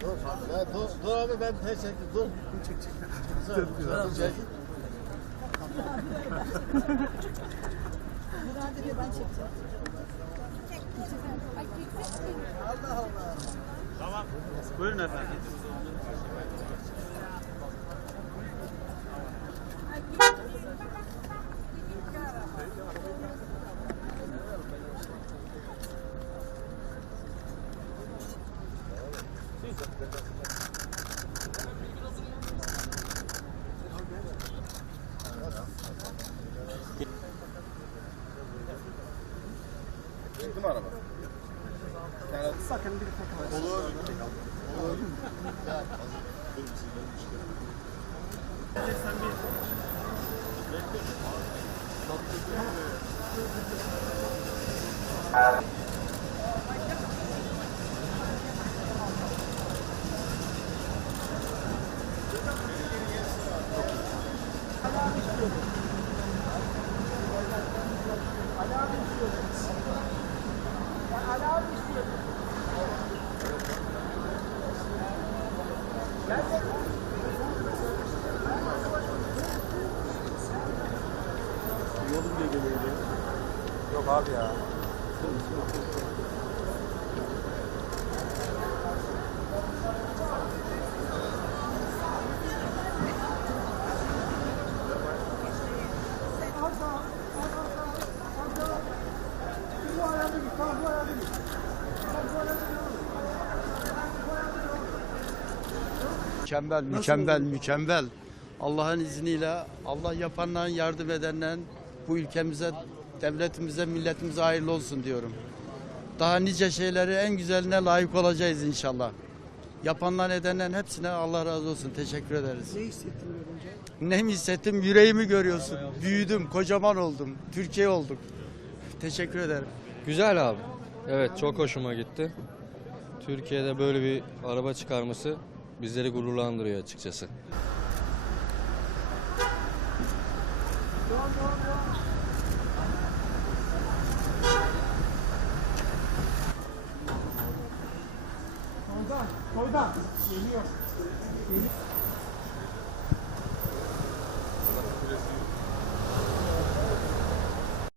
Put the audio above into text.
Dur, ya dur, dur abi ben teşekkür dur. Çek çek. Dur, çek. Murat abi ben çekeceğim. Buyurun efendim. Çıktı mı araba? Yani Sakın bir fotoğraf. olur. Olur. Yok abi ya. Mükemmel, mükemmel, mükemmel. Allah'ın izniyle, Allah yapanların, yardım edenlerin bu ülkemize, devletimize, milletimize hayırlı olsun diyorum. Daha nice şeyleri en güzeline layık olacağız inşallah. Yapanlar edenlerin hepsine Allah razı olsun. Teşekkür ederiz. Ne hissettin görünce? Ne mi hissettim? Yüreğimi görüyorsun. Büyüdüm, kocaman oldum. Türkiye olduk. Teşekkür ederim. Güzel abi. Evet çok hoşuma gitti. Türkiye'de böyle bir araba çıkarması bizleri gururlandırıyor açıkçası. 头大眼 tối ra.